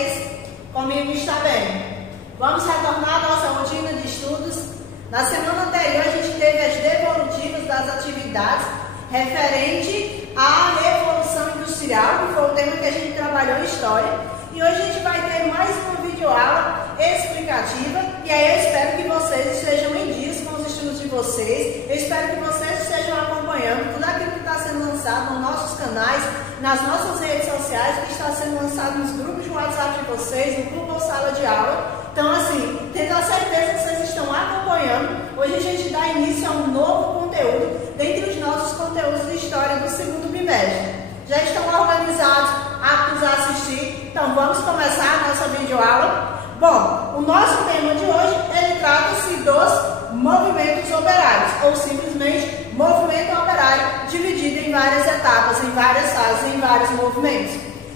vocês? Comigo está bem. Vamos retornar à nossa rotina de estudos. Na semana anterior a gente teve as devolutivas das atividades referente à Revolução Industrial, que foi o tema que a gente trabalhou em História. E hoje a gente vai ter mais uma videoaula explicativa. E aí eu espero que vocês estejam em dias com os estudos de vocês. Eu espero que vocês estejam acompanhando tudo aquilo que está sendo lançado nos nossos canais, nas nossas redes sociais, que está sendo lançado nos grupos de WhatsApp de vocês, no grupo ou sala de aula. Então, assim, tendo a certeza que vocês estão acompanhando, hoje a gente dá início a um novo conteúdo dentre os nossos conteúdos de História do segundo bimestre. Já estão organizados, aptos a assistir? Então, vamos começar a nossa videoaula. Bom, o nosso tema de hoje, ele trata-se dos movimentos operários, ou simplesmente movimento operário, dividido em várias etapas, em várias fases, em vários movimentos.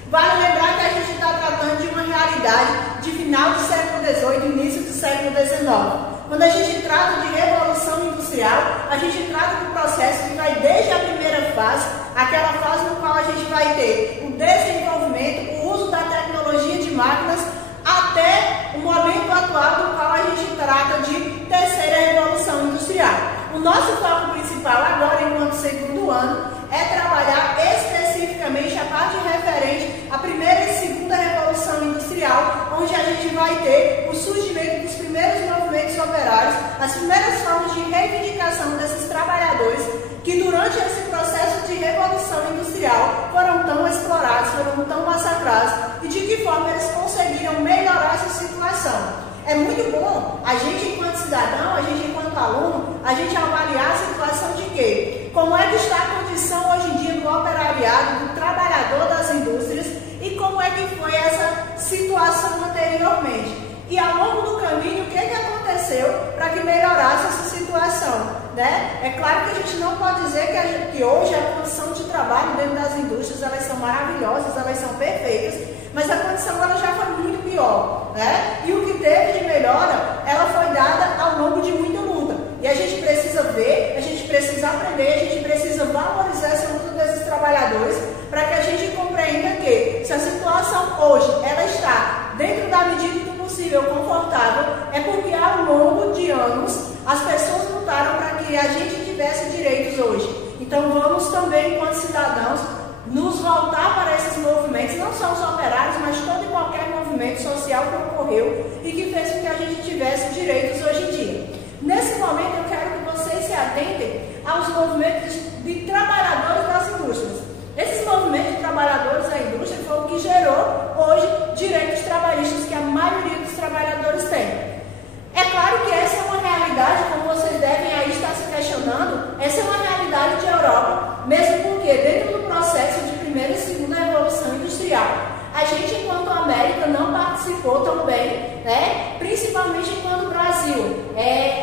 Vale lembrar que a gente está tratando de uma realidade de final do século XVIII, início do século XIX. Quando a gente trata de revolução industrial, a gente trata do processo que vai desde a primeira fase, aquela fase no qual a gente vai ter o desenvolvimento, o uso da tecnologia de máquinas, até o momento atual do qual a gente trata de terceira revolução industrial. O nosso foco principal agora, enquanto segundo ano, é trabalhar especificamente a parte referente à primeira e segunda revolução industrial, onde a gente vai ter o surgimento dos primeiros movimentos operários, as primeiras formas de reivindicação desses trabalhadores que durante esse processo de revolução industrial foram tão explorados, foram tão massacrados, e de que forma eles conseguiram melhorar essa situação. É muito bom a gente, enquanto cidadão, a gente, enquanto aluno, a gente avaliar a situação de quê? Como é que está a condição hoje em dia do operariado, do trabalhador das indústrias, e como é que foi essa situação anteriormente. E ao longo do caminho, o que aconteceu para que melhorasse essa situação, né? É claro que a gente não pode dizer que hoje a condição de trabalho dentro das indústrias, elas são maravilhosas, elas são perfeitas, mas a condição ela já foi muito pior, né? E o que teve de melhora, ela foi dada ao longo de muita luta. E a gente precisa ver, a gente precisa aprender, a gente precisa valorizar essa luta desses trabalhadores para que a gente compreenda que se a situação hoje ela está dentro da medida do possível confortável, é porque ao longo de anos as pessoas lutaram para que a gente tivesse direitos hoje. Então vamos também, enquanto cidadãos, nos voltar para esses movimentos, não só os operários, mas todo e qualquer movimento social que ocorreu e que fez com que a gente tivesse direitos hoje em dia. Nesse momento eu quero que vocês se atentem aos movimentos de trabalhadores das indústrias. Esses movimentos de trabalhadores da indústria foi o que gerou hoje direitos trabalhistas que a maioria dos trabalhadores tem. É claro que essa é uma realidade, como vocês devem aí estar se questionando, essa é uma realidade de Europa, mesmo porque dentro do processo de primeira e segunda revolução industrial, a gente, enquanto América, não participou tão bem, né? Principalmente enquanto Brasil.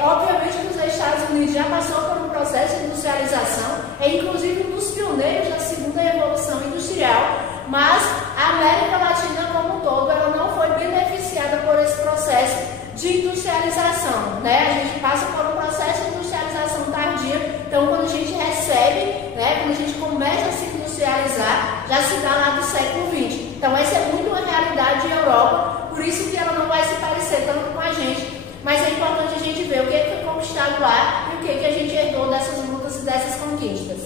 Obviamente que os Estados Unidos já passou por um processo de industrialização, é inclusive um dos pioneiros da segunda revolução industrial, mas a América Latina como um todo, ela não foi beneficiada por esse processo de industrialização, né? A gente passa por um processo de industrialização tardia, então quando a gente recebe, né, quando a gente começa a se industrializar, já se dá lá do século XX. Então essa é muito uma realidade de Europa, por isso que ela não vai se parecer tanto com a gente, mas é importante a gente ver o que foi conquistado lá e o que a gente herdou dessas lutas e dessas conquistas.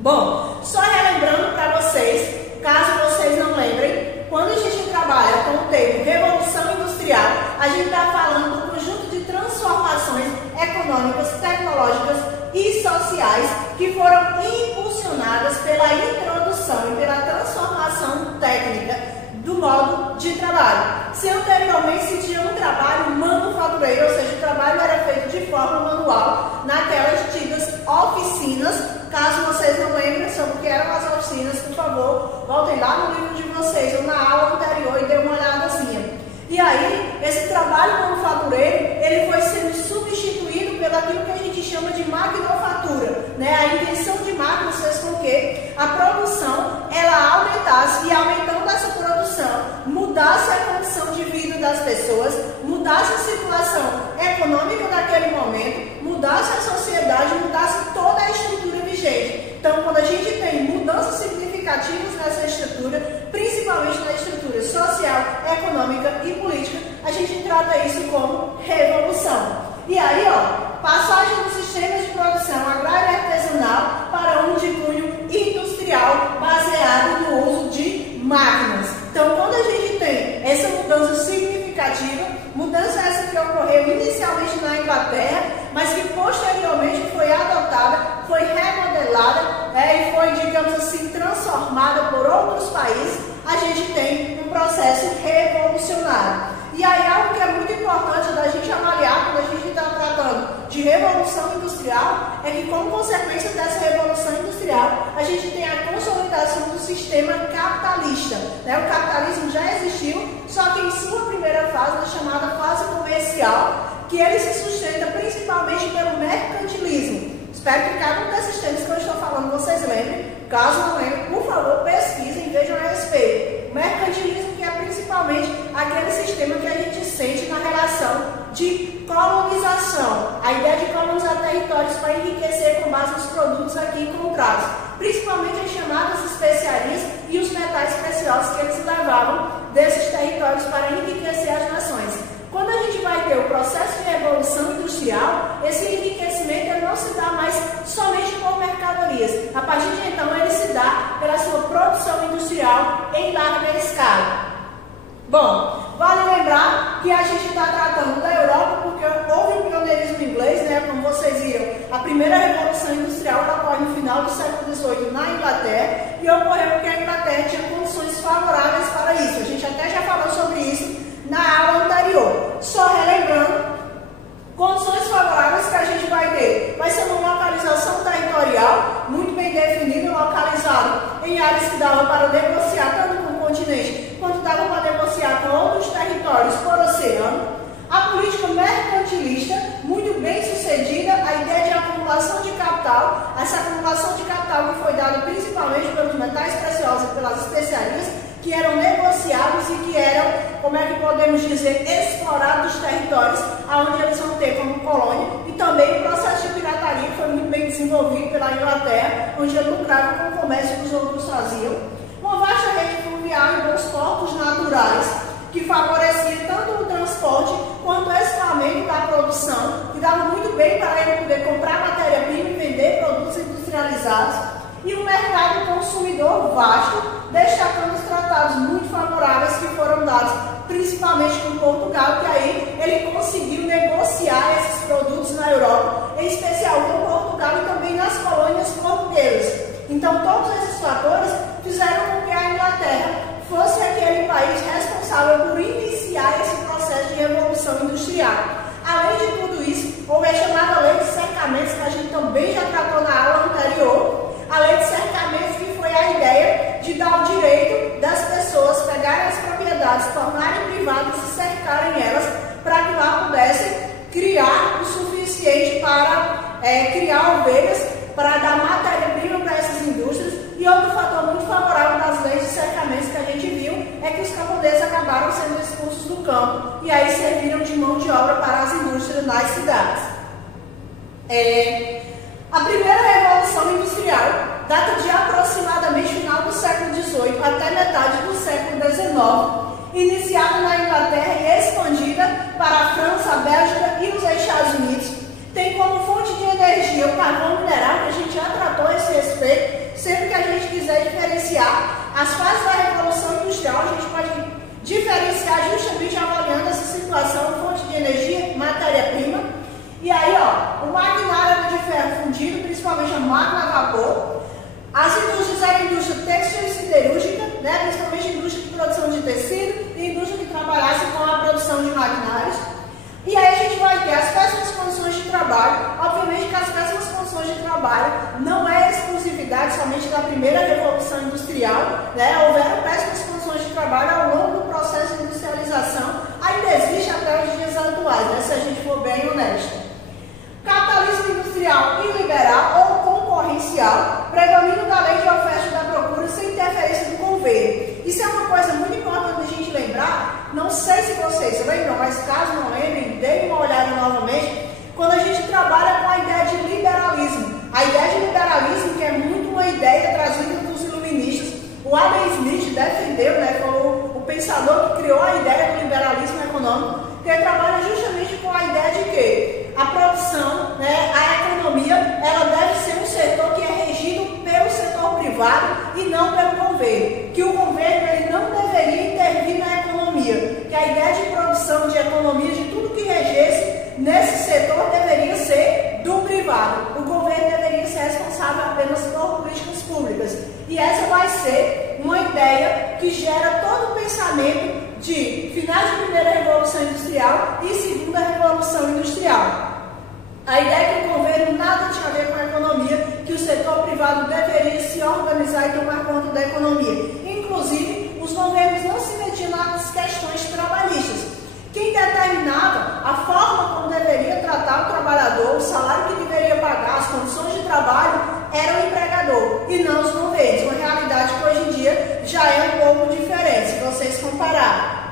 Bom, só relembrando para vocês, caso vocês não lembrem, quando a gente trabalha com o termo Revolução Industrial, a gente está falando do conjunto de transformações econômicas, tecnológicas e sociais que foram impulsionadas pela introdução e pela transformação técnica do modo de trabalho. Se anteriormente se tinha um trabalho manufatureiro, ou seja, o trabalho era feito de forma manual, naquelas ditas oficinas. Caso vocês não lembrem sobre o que eram as oficinas, por favor, voltem lá no livro de vocês ou na aula anterior e dê uma olhadazinha. E aí, esse trabalho manufatureiro, ele foi sendo substituído pelo aquilo que a gente chama de maquinofatura, né? A invenção de máquinas fez com que a produção, ela aumentasse, e aumentando essa produção, mudasse a condição de vida das pessoas, mudasse a situação econômica daquele momento, mudasse a sociedade, mudasse toda a estrutura vigente. Então, quando a gente tem mudanças significativas nessa estrutura, principalmente na estrutura social, gente trata isso como revolução. E aí, ó, passagem do sistema de produção agrária e artesanal para um de cunho industrial baseado no uso de máquinas. Então, quando a gente tem essa mudança significativa, mudança essa que ocorreu inicialmente na Inglaterra, mas que posteriormente foi adotada, foi remodelada e foi, digamos assim, transformada por outros países, a gente tem um processo revolucionário. E aí algo que é muito importante da gente avaliar quando a gente está tratando de revolução industrial é que, como consequência dessa revolução industrial, a gente tem a consolidação do sistema capitalista. Né? O capitalismo já existiu, só que em sua primeira fase, na chamada fase comercial, que ele se sustenta principalmente pelo mercantilismo. Espero que cada um desses temas que eu estou falando vocês lembrem. Caso não lembrem, por favor, pesquisem e vejam a respeito. O mercantilismo, que é principalmente aquele sistema que a gente sente na relação de colonização. A ideia de colonizar territórios para enriquecer com base nos produtos aqui encontrados. Principalmente as chamadas especiarias e os metais preciosos que eles levavam desses territórios para enriquecer as nações. Quando a gente vai ter o processo de revolução industrial, esse enriquecimento não se dá mais somente por mercadorias. A partir de então, ele se dá pela sua produção industrial em larga escala. Bom, vale lembrar que a gente está tratando da Europa porque houve um pioneirismo inglês, né? Como vocês viram, a primeira revolução industrial ocorre no final do século XVIII na Inglaterra e ocorreu porque a Inglaterra tinha condições favoráveis para isso. A gente até já falou sobre isso na aula anterior. Só relembrando, condições favoráveis que a gente vai ter. Vai ser uma localização territorial muito bem definida, localizada em áreas que davam para negociar tanto com o continente, quanto davam para negociar com outros territórios por oceano. A política mercantilista, muito bem sucedida, a ideia de acumulação de capital, essa acumulação de capital que foi dada principalmente pelos metais preciosos e pelas especiarias, que eram negociados e que eram, como é que podemos dizer, explorados os territórios onde eles vão ter como colônia, e também o processo de pirataria que foi muito bem desenvolvido pela Inglaterra, onde ele lucrava com o comércio que os outros faziam. Uma vasta rede fluvial e bons portos naturais, que favorecia tanto o transporte quanto o escoamento da produção, que dava muito bem para ele poder comprar matéria-prima e vender produtos industrializados, e um mercado consumidor vasto, destacando os tratados muito favoráveis que foram dados principalmente com Portugal, que aí ele conseguiu negociar esses produtos na Europa, em especial com Portugal e também nas colônias portuguesas. Então todos esses fatores fizeram com que a Inglaterra fosse aquele país responsável por iniciar esse processo de revolução industrial. Além de tudo isso, houve a chamada lei de cercamentos, que a gente também já tratou na aula anterior. A lei de cercamentos, que foi a ideia de dar o direito das pessoas pegarem as propriedades, tornarem privadas e cercarem elas, para que lá pudessem criar o suficiente para criar ovelhas, para dar matéria-prima para essas indústrias. E outro fator muito favorável das leis de cercamentos que a gente viu é que os camponeses acabaram sendo expulsos do campo e aí serviram de mão de obra para as indústrias nas cidades. A primeira revolução industrial data de aproximadamente final do século XVIII até metade do século XIX, iniciada na Inglaterra e expandida para a França, a Bélgica e os Estados Unidos. Tem como fonte de energia o carvão mineral, que a gente já tratou a esse respeito. Sempre que a gente quiser diferenciar as fases da Revolução Industrial, a gente pode diferenciar justamente avaliando essa situação, fonte de energia, matéria-prima. E aí, ó, o maquinário de ferro fundido, principalmente a máquina a vapor. As indústrias eram indústria têxtil e siderúrgica, né, principalmente a indústria de produção de tecido e indústria que trabalhasse com a produção de maquinários. E aí a gente vai ter as péssimas condições de trabalho. Obviamente que as péssimas condições de trabalho não é exclusividade somente da primeira revolução industrial, né? Houveram péssimas condições de trabalho ao longo do processo de industrialização, ainda existe até os dias atuais, né? Se a gente for bem honesto. Capitalismo industrial iliberal ou concorrencial, predomínio da lei de oferta e da procura sem interferência do governo. Isso é uma coisa muito importante a gente lembrar. Não sei se vocês lembram, mas caso não lembrem, deem uma olhada novamente. Quando a gente trabalha com a ideia de liberalismo, a ideia de liberalismo, que é muito uma ideia trazida dos iluministas, o Adam Smith defendeu, né, como o pensador que criou a ideia do liberalismo econômico. porque trabalha justamente com a ideia de que a produção, né, a economia, ela deve ser um setor que é regido pelo setor privado e não pelo governo, que o governo ele não deveria intervir na economia, que a ideia de produção, de economia, de tudo que regesse nesse setor deveria ser do privado. O governo deveria ser responsável apenas por políticas públicas. E essa vai ser uma ideia que gera todo o pensamento de finais de primeira revolução industrial e segunda revolução industrial. A ideia é que o governo nada tinha a ver com a economia, que o setor privado deveria se organizar e tomar conta da economia. Inclusive, os governos não se metiam nas questões trabalhistas. Quem determinava a forma como deveria tratar o trabalhador, o salário que deveria pagar, as condições de trabalho, era o empregador e não os governos. Uma realidade que hoje em dia já é um pouco diferente, se vocês compararem.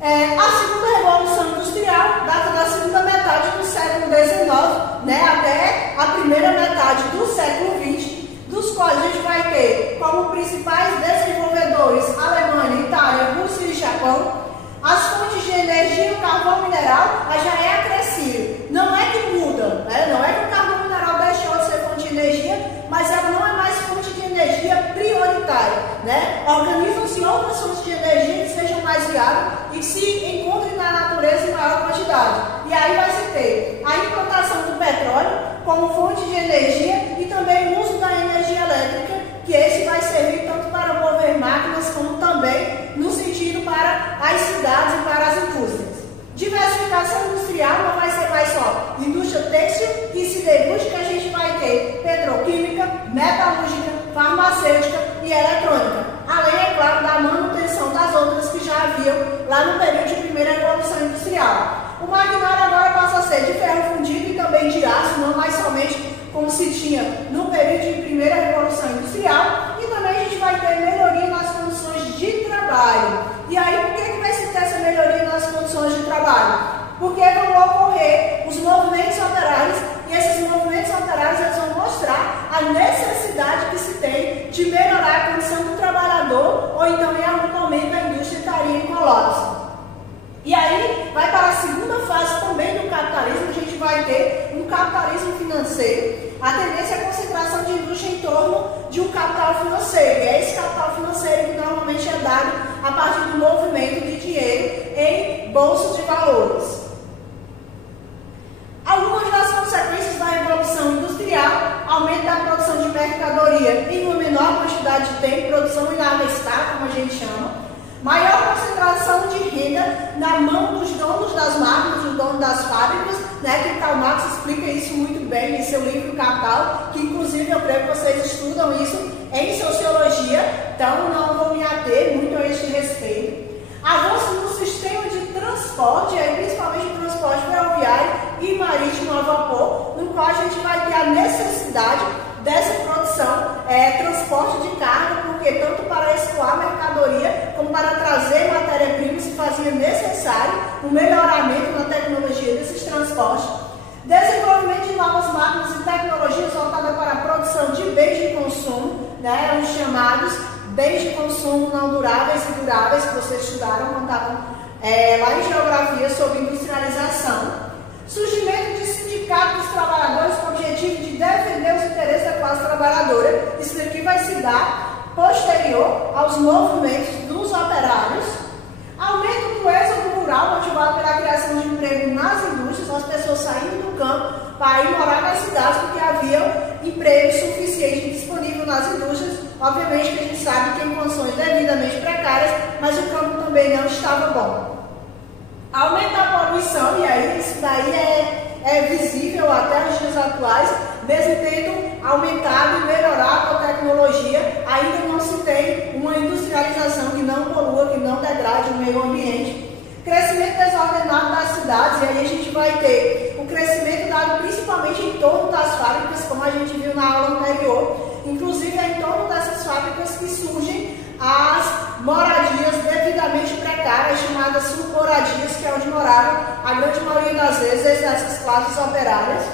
A segunda revolução industrial data da segunda metade do século XIX, né, até a primeira metade do século XX, dos quais a gente vai ter como principais desenvolvedores Alemanha, Itália, Rússia e Japão. As fontes de energia, o carvão mineral, já é acrescido. Não é que muda, né? Não é que o carvão mineral deixou de ser fonte de energia, mas ela não é mais fonte de energia prioritária, né? Organizam-se outras fontes de energia que sejam mais viáveis e que se encontrem na natureza em maior quantidade. E aí vai se ter a implantação do petróleo como fonte de energia e também o uso da energia elétrica, que esse vai servir tanto para mover máquinas como também no sentido para as cidades e para as indústrias. Diversificação industrial não vai ser mais só indústria têxtil e siderúrgica, a gente vai ter petroquímica, metalúrgica, farmacêutica e eletrônica. Além, é claro, da manutenção das outras que já haviam lá no período de primeira revolução industrial. O maquinário agora passa a ser de ferro fundido e também de aço, não mais somente como se tinha no período de primeira revolução industrial, e também a gente vai ter melhoria nas condições de trabalho. E aí, por que vai se ter essa melhoria nas condições de trabalho? Porque vão ocorrer os movimentos operários, e esses movimentos operários eles vão mostrar a necessidade que se tem de melhorar a condição do trabalhador, ou então em algum momento a indústria estaria em colapso. E aí, vai para a segunda fase também do capitalismo, a gente vai ter um capitalismo financeiro. A tendência é a concentração de indústria em torno de um capital financeiro. E é esse capital financeiro que normalmente é dado a partir do movimento de dinheiro em bolsas de valores. Algumas das consequências da Revolução Industrial: aumento da produção de mercadoria em uma menor quantidade de tempo, produção em larga escala, como a gente chama. Maior concentração de renda na mão dos donos das máquinas, dos donos das fábricas, né, que Karl Marx explica isso muito bem em seu livro Capital, que inclusive eu creio que vocês estudam isso em sociologia, então não vou me ater muito a este respeito. Avanço no sistema de transporte, aí principalmente o transporte ferroviário e marítimo a vapor, no qual a gente vai ter a necessidade dessa produção, transporte de carga, porque tanto para escoar mercadoria como para trazer matéria-prima se fazia necessário um melhoramento na tecnologia desses transportes. Desenvolvimento de novas máquinas e tecnologias voltadas para a produção de bens de consumo, né, os chamados bens de consumo não duráveis e duráveis, que vocês estudaram quando estavam lá em geografia sobre industrialização. Surgimento de sindicatos dos trabalhadores com o objetivo de defender os interesses da classe trabalhadora. Isso daqui vai se dar posterior aos movimentos dos operários. Aumento do êxodo rural, motivado pela criação de emprego nas indústrias, as pessoas saindo do campo para ir morar nas cidades, porque havia emprego suficiente disponível nas indústrias. Obviamente que a gente sabe que em condições devidamente precárias, mas o campo também não estava bom. Aumenta a poluição, e aí isso daí é visível até os dias atuais, mesmo tendo aumentado e melhorado a tecnologia, ainda não se tem uma industrialização que não polua, que não degrade o meio ambiente. Crescimento desordenado das cidades, e aí a gente vai ter o crescimento dado principalmente em torno das fábricas, como a gente viu na aula anterior. Inclusive é em torno dessas fábricas que surgem as moradias devidamente precárias, chamadas submoradias, que é onde moravam a grande maioria das vezes essas classes operárias.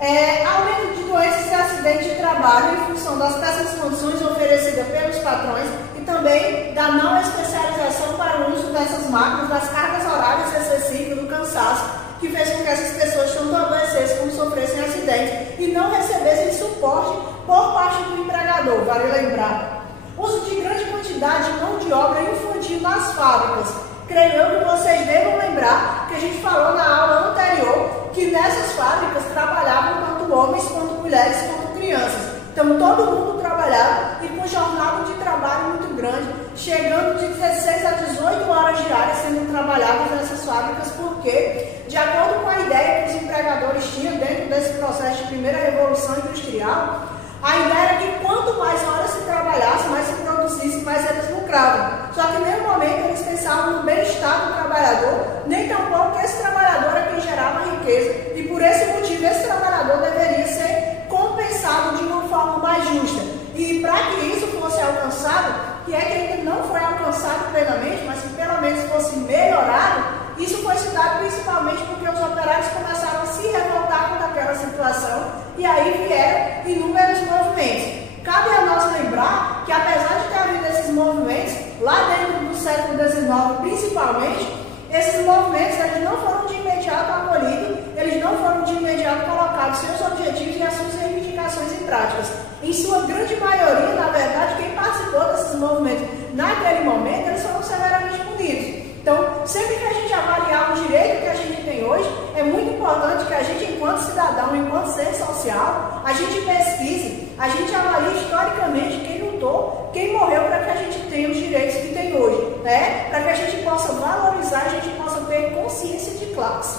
Aumento de doenças e acidentes de trabalho em função das péssimas condições oferecidas pelos patrões e também da não especialização para o uso nessas máquinas, das cargas horárias excessivas, do cansaço, que fez com que essas pessoas tanto adoecessem como sofressem acidentes e não recebessem suporte por parte do empregador. Vale lembrar. Uso de grande quantidade de mão de obra infantil nas fábricas. Creio eu que vocês devam lembrar que a gente falou na aula anterior que nessas fábricas trabalhavam tanto homens, quanto mulheres, quanto crianças. Então todo mundo trabalhava e com jornada de trabalho muito grande, chegando de 16 a 18 horas diárias sendo trabalhadas nessas fábricas, porque, de acordo com a ideia que os empregadores tinham dentro desse processo de primeira revolução industrial, a ideia era que quanto mais horas se trabalhasse, mais se produzisse, mais eles lucravam. Só que em nenhum momento eles pensavam no bem-estar do trabalhador, nem tampouco que esse trabalhador é quem gerava riqueza. E por esse motivo esse trabalhador deveria ser compensado de uma forma mais justa. E para que isso fosse alcançado, que é que ainda não foi alcançado plenamente, mas que pelo menos fosse melhorado, isso foi citado principalmente porque os operários começaram a se revoltar contra aquela situação e aí vieram inúmeros movimentos. Cabe a nós lembrar que apesar de ter havido esses movimentos, lá dentro do século XIX principalmente, esses movimentos eles não foram de imediato acolhidos, eles não foram de imediato colocados seus objetivos e as suas reivindicações em práticas. Em sua grande maioria, na verdade, quem participou desses movimentos naquele momento, eles foram severamente punidos. Então, sempre que a gente avaliar o direito que a gente tem hoje, é muito importante que a gente, enquanto cidadão, enquanto ser social, a gente pesquise, a gente avalie historicamente quem lutou, quem morreu para que a gente tenha os direitos que tem hoje, né? Para que a gente possa valorizar, a gente possa ter consciência de classe.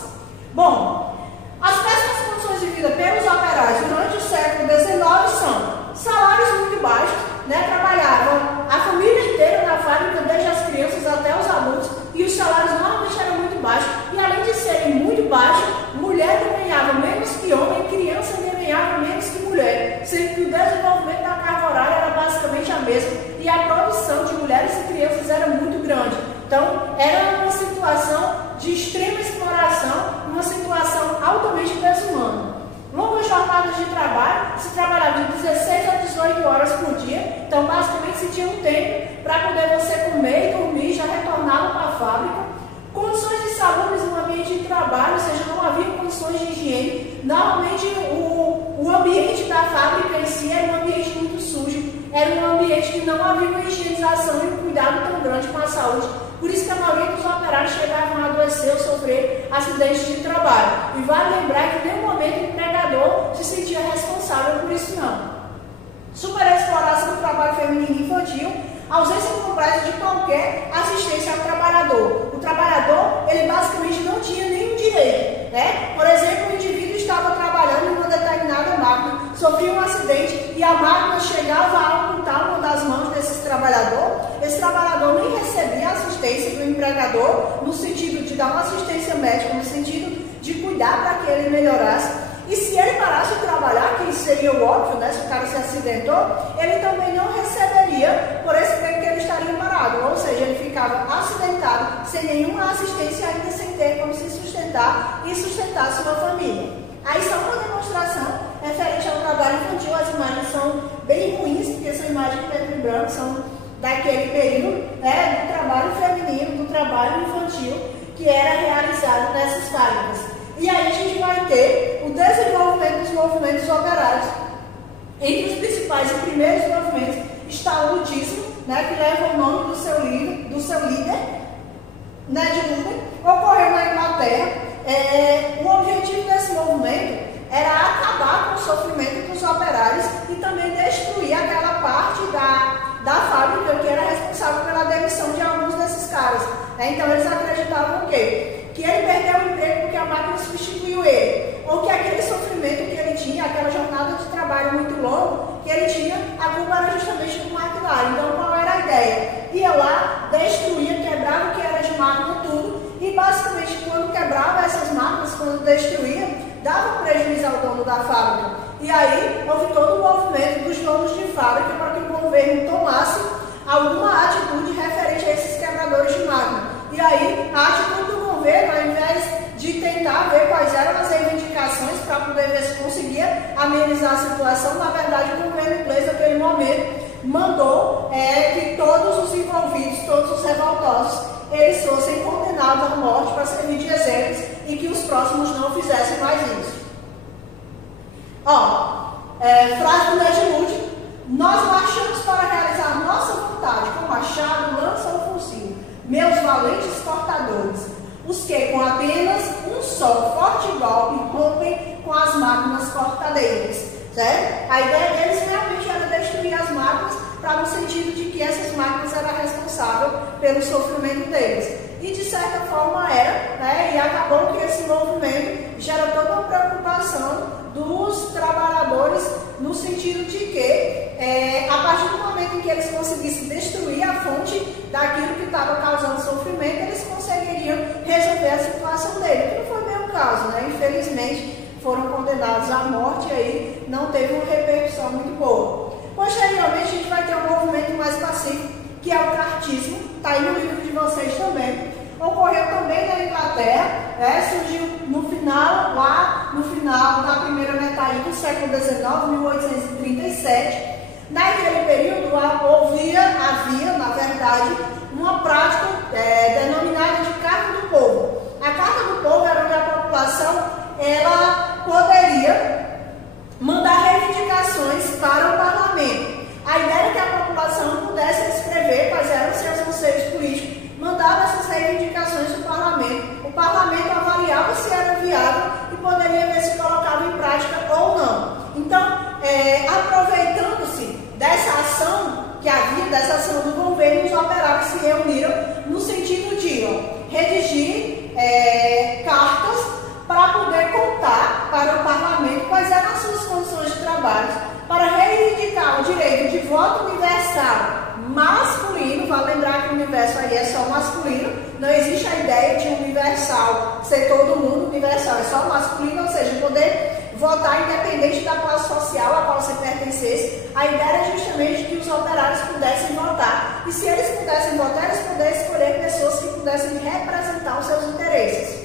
Bom, as péssimas condições de vida pelos operários durante o século XIX são salários muito baixos, né? Trabalhavam a família inteira na fábrica, desde as crianças até os adultos, e os salários normalmente eram muito baixos, e além de serem muito baixos, mulher ganhava menos que homem, criança ganhava menos que mulher, sendo que o desenvolvimento da carga horária era basicamente a mesma, e a produção de mulheres e crianças era muito grande. Então, era uma situação de extrema exploração, uma situação altamente desumana. Longas jornadas de trabalho, se trabalhava de 16 a 18 horas por dia, então basicamente se tinha um tempo para poder você comer e dormir, já retornava para a fábrica. Condições insalubres no ambiente de trabalho, ou seja, não havia condições de higiene. Normalmente o ambiente da fábrica em si era um ambiente muito sujo, era um ambiente que não havia uma higienização e um cuidado tão grande com a saúde. Por isso que a maioria dos operários chegavam a adoecer ou sofrer acidentes de trabalho. E vale lembrar que em nenhum momento o empregador se sentia responsável por isso não. Superexploração do trabalho feminino e infantil, ausência completa de qualquer assistência ao trabalhador. O trabalhador, ele basicamente não tinha nenhum direito, né? Por exemplo, o indivíduo estava trabalhando em uma determinada máquina, sofria um acidente e a máquina chegava a amputar uma das mãos desse trabalhador. Esse trabalhador nem recebia assistência do empregador, no sentido de dar uma assistência médica, no sentido de cuidar para que ele melhorasse. E se ele parasse de trabalhar, que seria o óbvio, né? Se o cara se acidentou, ele também não receberia por esse tempo que ele estaria parado. Ou seja, ele ficava acidentado, sem nenhuma assistência, ainda sem ter como se sustentar e sustentar sua família. Aí só uma demonstração referente ao trabalho infantil. As imagens são bem ruins, porque são imagens preto e branco, são daquele período, né, do trabalho feminino, do trabalho infantil, que era realizado nessas fábricas. E aí a gente vai ter o desenvolvimento dos movimentos operários. Entre os principais e primeiros movimentos está o ludismo, né, que leva o nome do seu líder, né, de Luther, ocorreu na Inglaterra. O objetivo desse movimento era acabar com o sofrimento dos operários e também destruir aquela parte da fábrica que era responsável pela demissão de alguns desses caras. Então eles acreditavam o quê? Que ele perdeu o emprego porque a máquina substituiu ele, ou que aquele sofrimento que ele tinha, aquela jornada de trabalho muito longa que ele tinha, a culpa era justamente do maquinário. Então qual era a ideia? Ia lá, destruía, quebrava o que era de máquina tudo, e basicamente quando quebrava essas máquinas, quando destruía, dava prejuízo ao dono da fábrica. E aí houve todo o movimento dos donos de fábrica para que o governo tomasse alguma atitude referente a esses quebradores de máquina. E aí a atitude do governo, ao invés de tentar ver quais eram as reivindicações para poder ver se conseguia amenizar a situação, na verdade o governo inglês naquele momento mandou que todos os envolvidos envolvidos, todos os revoltosos, eles fossem condenados à morte para servir de exemplos e que os próximos não fizessem mais isso. Frase do Ned Ludd: nós marchamos para realizar nossa vontade com machado, lança ou fuzil, meus valentes portadores, os que com apenas um só forte golpe rompem com as máquinas cortadeiras. Certo? A ideia deles realmente era destruir as máquinas, para no sentido de que essas máquinas eram responsáveis pelo sofrimento deles. E de certa forma era, né? E acabou que esse movimento gera toda uma preocupação dos trabalhadores, no sentido de que, a partir do momento em que eles conseguissem destruir a fonte daquilo que estava causando sofrimento, eles conseguiriam resolver a situação dele, que não foi bem o caso, né? Infelizmente, foram condenados à morte e aí não teve uma repercussão muito boa. Posteriormente, a gente vai ter um movimento mais pacífico, que é o cartismo, está aí no livro de vocês também. Ocorreu também na Inglaterra, surgiu no final da primeira metade do século XIX, 1837. Naquele período havia, na verdade, uma prática denominada de Carta do Povo. A Carta do Povo era onde a população ela poderia mandar reivindicações para o parlamento. A ideia era que a população pudesse escrever quais eram seus anseios políticos, mandava essas reivindicações para o parlamento avaliava se era viável e poderia ver se colocava em prática ou não. Então, aproveitando-se dessa ação que havia, dessa ação do governo, os operários se reuniram no sentido de redigir cartas para poder contar para o parlamento quais eram as suas condições de trabalho, para reivindicar o direito de voto universal masculino. Vale lembrar que o universo aí é só masculino, não existe a ideia de universal ser todo mundo, universal é só masculino, ou seja, poder votar independente da classe social a qual você pertencesse. A ideia era justamente que os operários pudessem votar, e se eles pudessem votar, eles pudessem escolher pessoas que pudessem representar os seus interesses.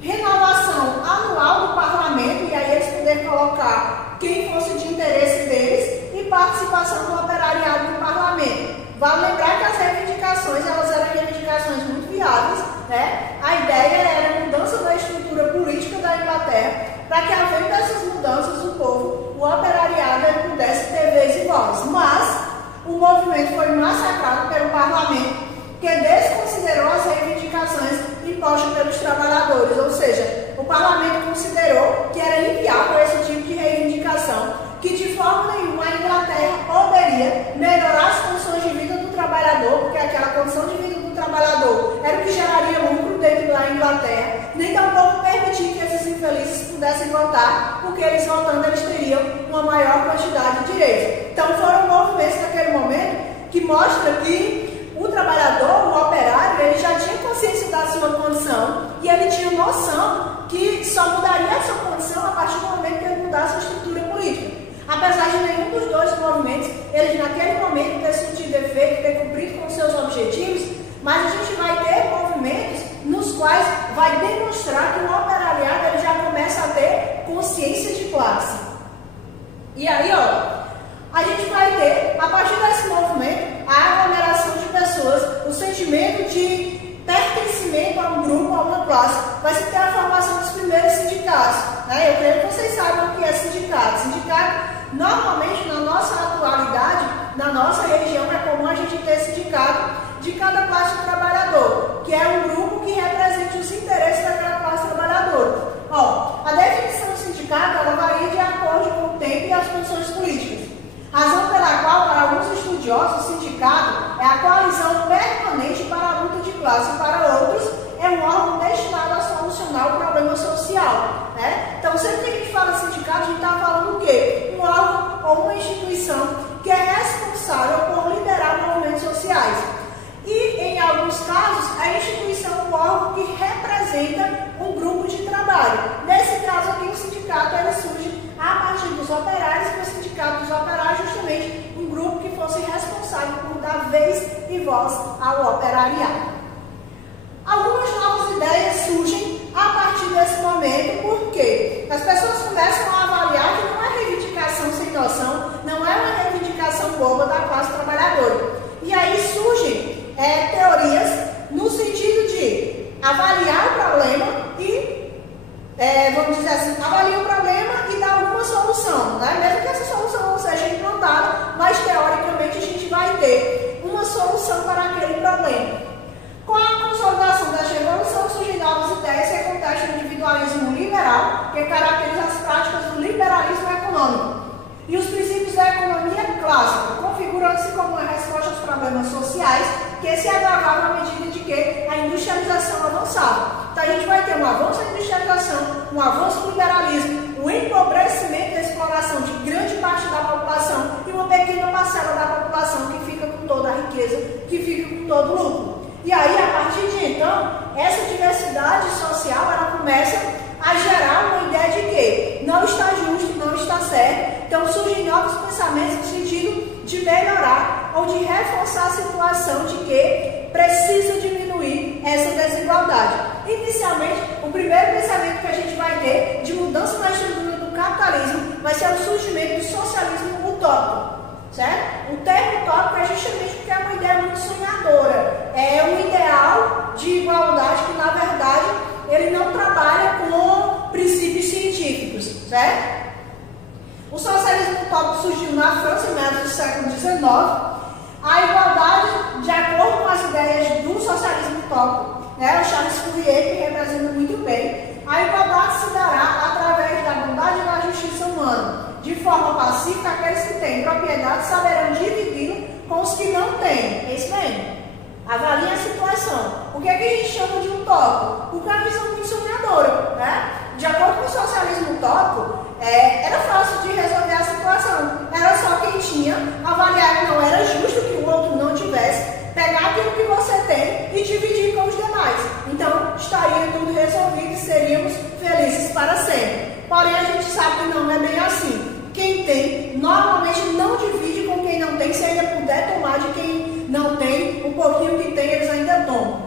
Renovação anual do parlamento, e aí eles poderem colocar quem fosse de interesse deles, e participação do operariado no parlamento. Vale lembrar que as reivindicações, elas eram reivindicações muito viáveis, né? A ideia era a mudança da estrutura política da Inglaterra, para que, havendo essas mudanças, o operariado ele pudesse ter vez e voz. Mas o movimento foi massacrado pelo parlamento, que desconsiderou as reivindicações impostas pelos trabalhadores, ou seja, o parlamento considerou que era inviável esse tipo de reivindicação, que de forma nenhuma a Inglaterra poderia melhorar as condições de vida do trabalhador, porque aquela condição de vida do trabalhador era o que geraria lucro dentro da Inglaterra, nem tampouco permitir que esses infelizes pudessem votar, porque eles votando eles teriam uma maior quantidade de direitos. Então foram movimentos naquele momento que mostra que o trabalhador, o operário, ele já tinha consciência da sua condição e ele tinha noção que só mudaria a sua condição a partir do momento que ele mudasse a estrutura política. Apesar de nenhum dos dois movimentos, eles naquele momento ter surtido efeito, ter cumprido com seus objetivos, mas a gente vai ter movimentos nos quais vai demonstrar que o operariado ele já começa a ter consciência de classe. E aí, a gente vai ter, a partir desse movimento, a aglomeração de pessoas, o sentimento de pertencimento a um grupo, a uma classe. Vai se ter a formação dos primeiros sindicatos, né? Eu quero que vocês saibam o que é sindicato. Sindicato, normalmente, na nossa atualidade, na nossa região, é comum a gente ter sindicato de cada classe de trabalhador, que é um grupo que represente os interesses daquela classe trabalhadora. A definição do sindicato, ela varia de acordo com o tempo e as condições políticas. Razão pela qual, para alguns estudiosos, o sindicato é a coalizão permanente para a luta de classe, e para outros é um órgão destinado a solucionar o problema social, né? Então, sempre que a gente fala sindicato, a gente está falando o quê? Um órgão ou uma instituição que é responsável por liderar movimentos sociais. E, em alguns casos, a instituição é um órgão que representa um grupo de trabalho. Nesse caso aqui, o sindicato ele surge a partir dos operários, que o sindicato dos operários é justamente um grupo que fosse responsável por dar vez e voz ao operariado. Algumas novas ideias surgem a partir desse momento, porque as pessoas começam a avaliar que não é reivindicação sem noção, não é uma reivindicação boba da classe trabalhadora. E E aí surgem teorias no sentido de avaliar o problema e, vamos dizer assim, avaliar o problema e dar alguma solução, né? Mesmo que essa solução não seja implantada, mas teoricamente a gente vai ter uma solução para aquele problema. Com a consolidação desta evolução, surgem novas ideias que contestam o individualismo liberal, que caracteriza as práticas do liberalismo econômico, e os princípios da economia clássica, configurando-se como uma resposta aos problemas sociais que se agravavam à medida de que a industrialização avançava. Então a gente vai ter um avanço da industrialização, um avanço do liberalismo, um empobrecimento da exploração de grande parte da população e uma pequena parcela da população que fica com toda a riqueza, que fica com todo o lucro. E aí, a partir de então, essa diversidade social, ela começa a gerar uma ideia de que não está justo, não está certo. Então surgem novos pensamentos no sentido de melhorar ou de reforçar a situação de que precisa diminuir essa desigualdade. Inicialmente, o primeiro pensamento que a gente vai ter de mudança na estrutura do capitalismo vai ser o surgimento do socialismo utópico. Certo? O termo utópico é justamente porque é uma ideia muito sonhadora. É um ideal de igualdade que, na verdade, ele não trabalha com princípios científicos. Certo? O socialismo utópico surgiu na França em meados do século XIX. A igualdade, de acordo com as ideias do socialismo utópico, né, o Charles Fourier, que representa muito bem, a igualdade se dará através da bondade e da justiça humana. De forma pacífica, aqueles que têm propriedade saberão dividi-la com os que não têm. É isso mesmo. Avalie a situação. O que é que a gente chama de utópico? Porque é uma visão muito sonhadora, né? De acordo com o socialismo utópico, era fácil de resolver a situação. Era só quem tinha, avaliar que não era justo que o outro não tivesse, pegar aquilo que você tem e dividir com os demais. Então, estaria tudo resolvido e seríamos felizes para sempre. Porém, a gente sabe que não é bem assim. Quem tem, normalmente não divide com quem não tem, se ainda puder tomar de quem não tem, o pouquinho que tem, eles ainda tomam.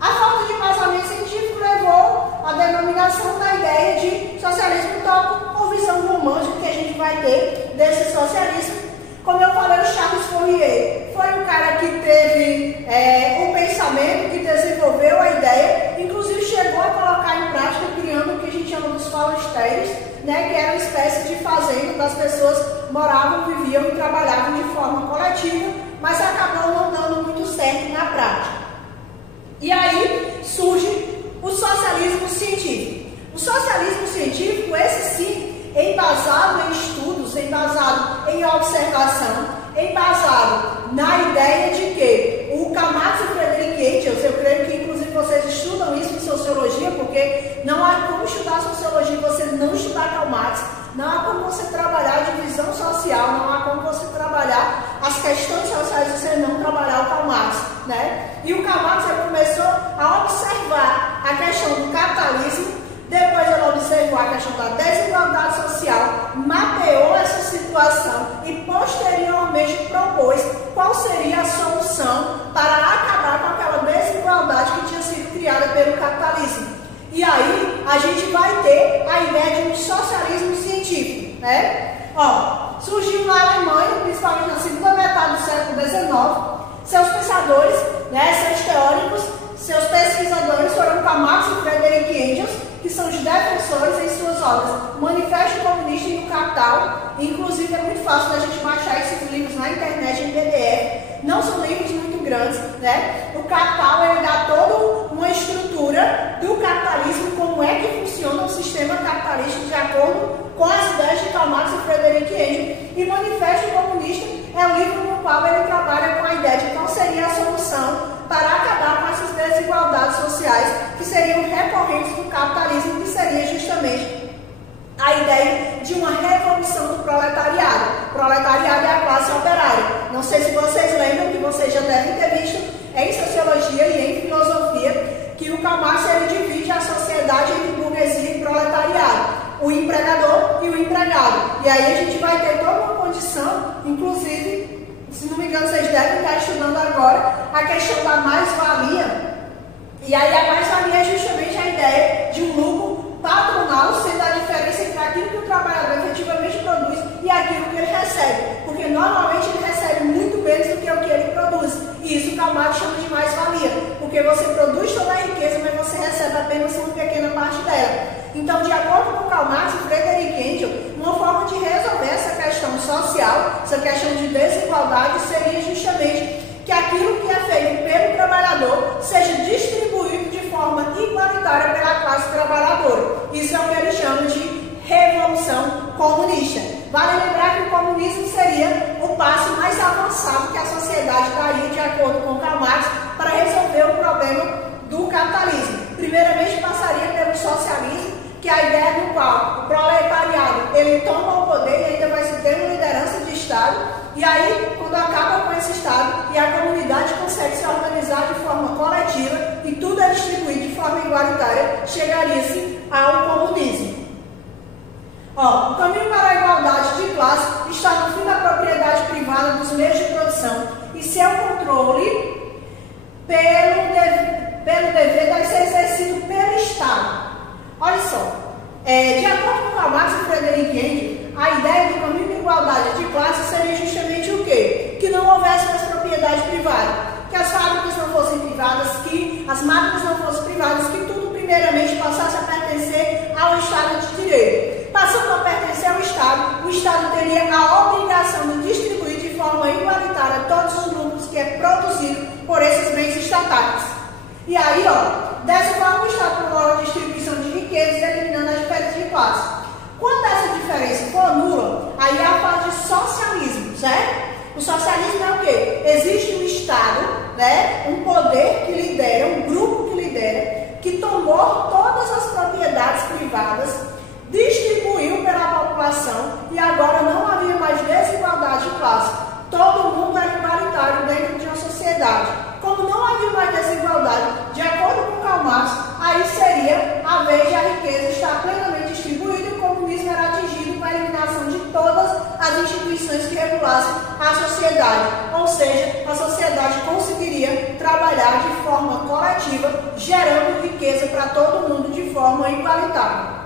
A falta de embasamento científico levou à denominação da ideia de socialismo utópico ou visão romântica que a gente vai ter desse socialismo. Como eu falei, o Charles Fourier foi o cara que teve o pensamento, que desenvolveu a ideia, inclusive chegou a colocar em prática, criando o que a gente chama dos falastérios, né, que era uma espécie de fazenda, das pessoas moravam, viviam e trabalhavam de forma coletiva, mas acabou não dando muito certo na prática. E aí surge o socialismo científico. O socialismo científico, esse sim, embasado em estudos, embasado em observação, embasado na ideia de que o Marx e Friedrich Engels, eu creio que inclusive vocês estudam isso em sociologia, porque não há como estudar sociologia e você não estudar Karl Marx, não há como você trabalhar a divisão social, não há como você trabalhar as questões sociais se você não trabalhar o Karl Marx, né? E o Karl Marx começou a observar a questão do capitalismo. Depois ela observou a questão da desigualdade social, mapeou essa situação e posteriormente propôs qual seria a solução para acabar com aquela desigualdade que tinha sido criada pelo capitalismo. E aí a gente vai ter a ideia de um socialismo científico, né? Surgiu na Alemanha, principalmente na segunda metade do século XIX, seus pensadores, né, seus teóricos, seus pesquisadores foram Karl Marx e Friedrich Engels, que são os defensores em suas obras Manifesto Comunista e o Capital. Inclusive é muito fácil da gente baixar esses livros na internet em PDF. Não são livros muito grandes, né? O Capital, ele dá toda uma estrutura do capitalismo, como é que funciona o sistema capitalista de acordo com as ideias de Karl Marx e Friedrich Engels. E Manifesto Comunista é um livro no qual ele trabalha com a ideia de qual seria a solução para acabar com essas desigualdades sociais que seriam recorrentes do capitalismo, que seria justamente a ideia de uma revolução do proletariado. O proletariado é a classe operária. Não sei se vocês lembram, que vocês já devem ter visto em sociologia e em filosofia, que o Karl Marx ele divide a sociedade entre burguesia e proletariado, o empregador e o empregado. E aí a gente vai ter toda uma condição, inclusive, se não me engano, vocês devem estar estudando agora a questão da mais-valia. E aí a mais-valia é justamente a ideia de um lucro patronal, sendo a diferença entre aquilo que o trabalhador efetivamente produz e aquilo que ele recebe. Porque normalmente ele recebe muito menos do que o que ele produz. E isso Karl Marx chama de mais-valia, porque você produz toda a riqueza, mas você recebe apenas uma pequena parte dela. Então, de acordo com Karl Marx e Friedrich Engels, uma forma de resolver essa questão social, essa questão de desigualdade, seria justamente que aquilo que é feito pelo trabalhador seja distribuído de forma igualitária pela classe trabalhadora. Isso é o que ele chama de revolução comunista. Vale lembrar que o comunismo seria o passo mais avançado que a sociedade daria, de acordo com Karl Marx, para resolver o problema do capitalismo. Primeiramente, passaria pelo socialismo, que é a ideia do qual o proletariado ele toma o poder e ainda vai se ter uma liderança de Estado. E aí, quando acaba com esse Estado e a comunidade consegue se organizar de forma coletiva e tudo é distribuído de forma igualitária, chegaria-se ao comunismo. O caminho para a igualdade de classe está no fim da propriedade privada dos meios de produção e seu controle pelo dever deve ser exercido pelo Estado. Olha só, de acordo com Karl Marx e Friedrich Engels, a ideia do caminho de igualdade de classe seria justamente o quê? Que não houvesse mais propriedade privada, que as fábricas não fossem privadas, que as máquinas não fossem privadas, que tudo primeiramente passasse a pertencer ao Estado de Direito. Passando a pertencer ao Estado, o Estado teria a obrigação de distribuir de forma igualitária todos os lucros que é produzido por esses bens estatais. E aí, dessa forma o Estado promove a distribuição de riquezas, eliminando as diferenças de classe. Quando essa diferença for nula, aí é a fase de socialismo, certo? O socialismo é o quê? Existe um Estado, um poder que lidera, um grupo que lidera, que tomou todas as propriedades privadas, distribuiu pela população e agora não havia mais desigualdade de classe. Todo mundo era igualitário dentro de uma sociedade. Como não havia mais desigualdade, de acordo com Karl Marx, aí seria a vez de a riqueza estar plenamente distribuída e o comunismo era atingido com a eliminação de todas as instituições que regulassem a sociedade. Ou seja, a sociedade conseguiria trabalhar de forma coletiva, gerando riqueza para todo mundo de forma igualitária.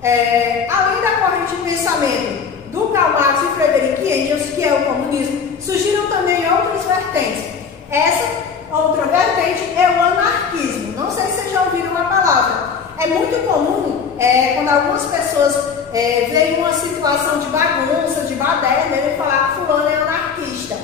Além da corrente de pensamento do Karl Marx e Friedrich Engels, que é o comunismo, surgiram também outras vertentes. Essa outra vertente é o anarquismo. Não sei se vocês já ouviram a palavra. É muito comum, quando algumas pessoas veem uma situação de bagunça, de baderna, ele falar que fulano é anarquista.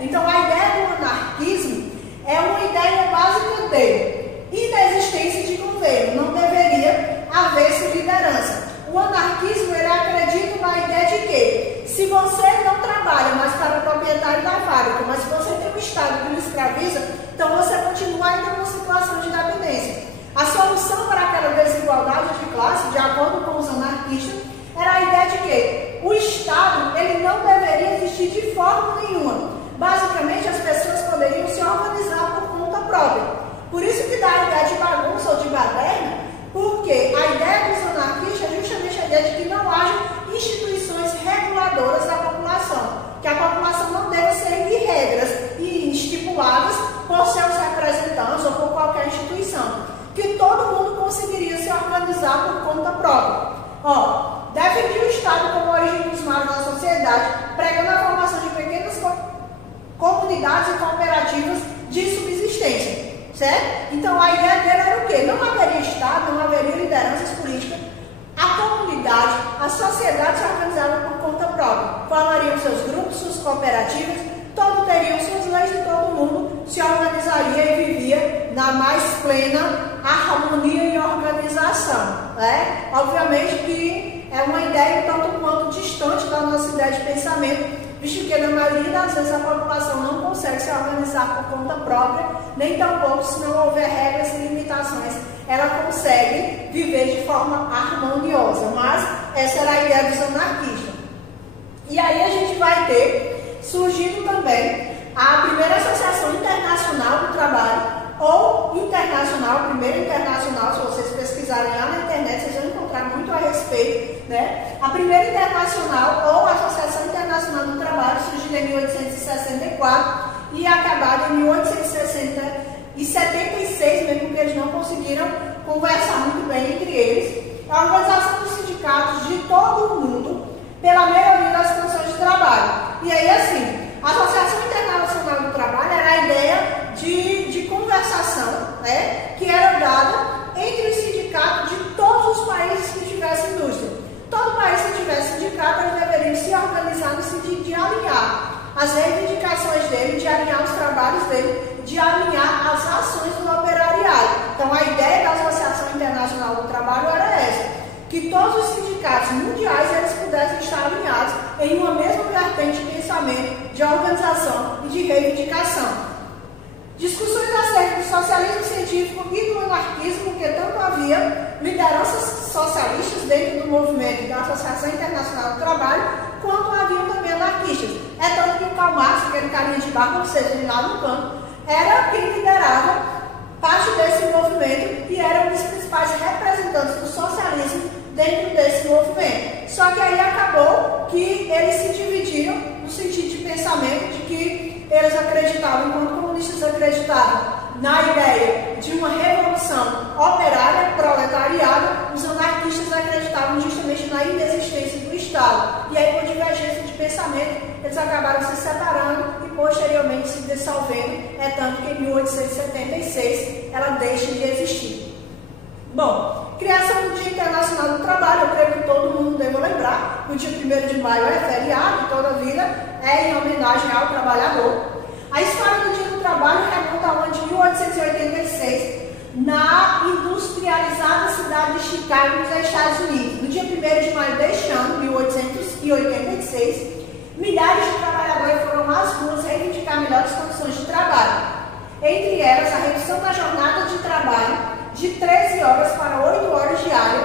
Então, a ideia do anarquismo é uma ideia básica de inexistência de governo. Não deveria haver-se liderança. O anarquismo, ele acredita na ideia de que se você não trabalha mais para o proprietário da fábrica, mas se você tem um Estado que lhe escraviza, então você continua ainda numa situação de dependência. A solução para aquela desigualdade de classe, de acordo com os anarquistas, era a ideia de que o Estado ele não deveria existir de forma nenhuma. Basicamente, as pessoas poderiam se organizar por conta própria. Por isso que dá a ideia de bagunça ou de baderna, porque a ideia dos anarquistas é justamente a ideia de que não haja instituições reguladoras da população, que a população não deve seguir regras estipuladas por seus representantes ou por qualquer instituição, que todo mundo conseguiria se organizar por conta própria. Defendia o Estado como origem dos males da sociedade, pregando a formação de pequenas comunidades e cooperativas de subsistência. Certo? Então a ideia dele era o quê? Não haveria Estado, não haveria lideranças políticas, a comunidade, a sociedade se organizava por conta própria, formariam seus grupos, suas cooperativas, todos teriam suas leis e todo mundo se organizaria e vivia na mais plena harmonia e organização. Obviamente que é uma ideia tanto quanto distante da nossa ideia de pensamento, visto que na maioria das vezes a população não consegue se organizar por conta própria, nem tampouco, se não houver regras e limitações, ela consegue viver de forma harmoniosa. Mas essa era a ideia dos anarquistas. E aí a gente vai ter surgindo também a primeira Associação Internacional do Trabalho, ou internacional, primeiro internacional, se vocês pesquisarem lá na internet, vocês vão encontrar muito a respeito, A primeira internacional, ou Associação Internacional do Trabalho, surgiu em 1864 e acabada em 1876, mesmo porque eles não conseguiram conversar muito bem entre eles. É a organização dos sindicatos de todo o mundo pela melhoria das condições de trabalho. E aí, assim, A Associação Internacional do Trabalho era a ideia de conversação, né, que era dada entre os sindicatos de todos os países que tivessem indústria. Todo país que tivesse sindicato, eles deveriam se organizar no sentido de alinhar as reivindicações dele, de alinhar os trabalhos dele, de alinhar as ações do operariado. Então, a ideia da Associação Internacional do Trabalho era essa, que todos os sindicatos mundiais eles pudessem estar alinhados em uma mesma vertente de pensamento, de organização e de reivindicação. Discussões acerca do socialismo científico e do anarquismo, porque tanto havia lideranças socialistas dentro do movimento da Associação Internacional do Trabalho, quanto havia também anarquistas. É tanto que o Karl Marx, aquele carinha de barba, que vocês viram lá no campo, era quem liderava parte desse movimento e era um dos principais representantes do socialismo dentro desse movimento. Só que aí acabou que eles se dividiram no sentido de pensamento de que eles acreditavam, enquanto comunistas acreditavam na ideia de uma revolução operária, proletariada, os anarquistas acreditavam justamente na inexistência do Estado. E aí, por divergência de pensamento, eles acabaram se separando e posteriormente se dissolvendo. É tanto que em 1876 ela deixa de existir. Bom, criação do Dia Internacional do Trabalho, eu creio que todo mundo deve lembrar. O dia 1º de maio é feriado e toda a vida é em homenagem ao trabalhador. A história do Dia do Trabalho remonta ao ano de 1886, na industrializada cidade de Chicago, nos Estados Unidos. No dia 1º de maio deste ano, 1886, milhares de trabalhadores foram às ruas reivindicar melhores condições de trabalho. Entre elas, a redução da jornada de trabalho de 13 horas para 8 horas diárias.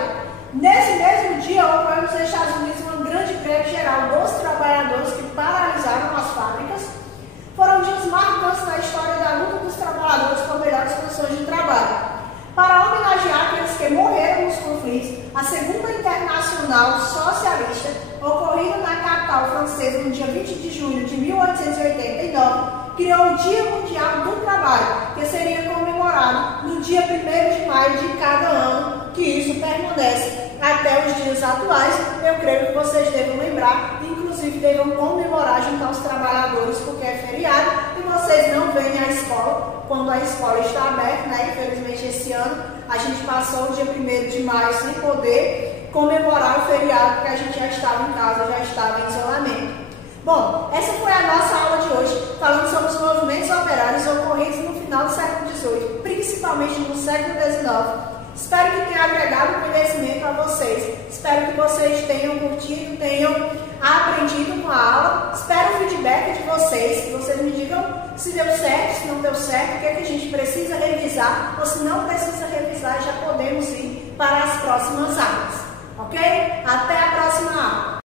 Nesse mesmo dia, ocorreu nos Estados Unidos uma grande greve geral dos trabalhadores que paralisaram as fábricas. Foram dias marcantes na história da luta dos trabalhadores por melhores condições de trabalho. Para homenagear aqueles que morreram nos conflitos, a Segunda Internacional Socialista, ocorrida na capital francesa no dia 20 de junho de 1889, criou o Dia Mundial do Trabalho, que seria comemorado no dia 1º de maio de cada ano, que isso permanece até os dias atuais. Eu creio que vocês devem lembrar, inclusive devem comemorar junto aos trabalhadores, porque é feriado, e vocês não vêm à escola quando a escola está aberta, né? Infelizmente esse ano a gente passou o dia 1º de maio sem poder comemorar o feriado, porque a gente já estava em casa, já estava em isolamento. Bom, essa foi a nossa aula de hoje, falando sobre os movimentos operários ocorridos no final do século XVIII, principalmente no século XIX. Espero que tenha agregado conhecimento a vocês. Espero que vocês tenham curtido, tenham aprendido com a aula. Espero o feedback de vocês, que vocês me digam se deu certo, se não deu certo, o que é que a gente precisa revisar, ou se não precisa revisar, já podemos ir para as próximas aulas. Ok? Até a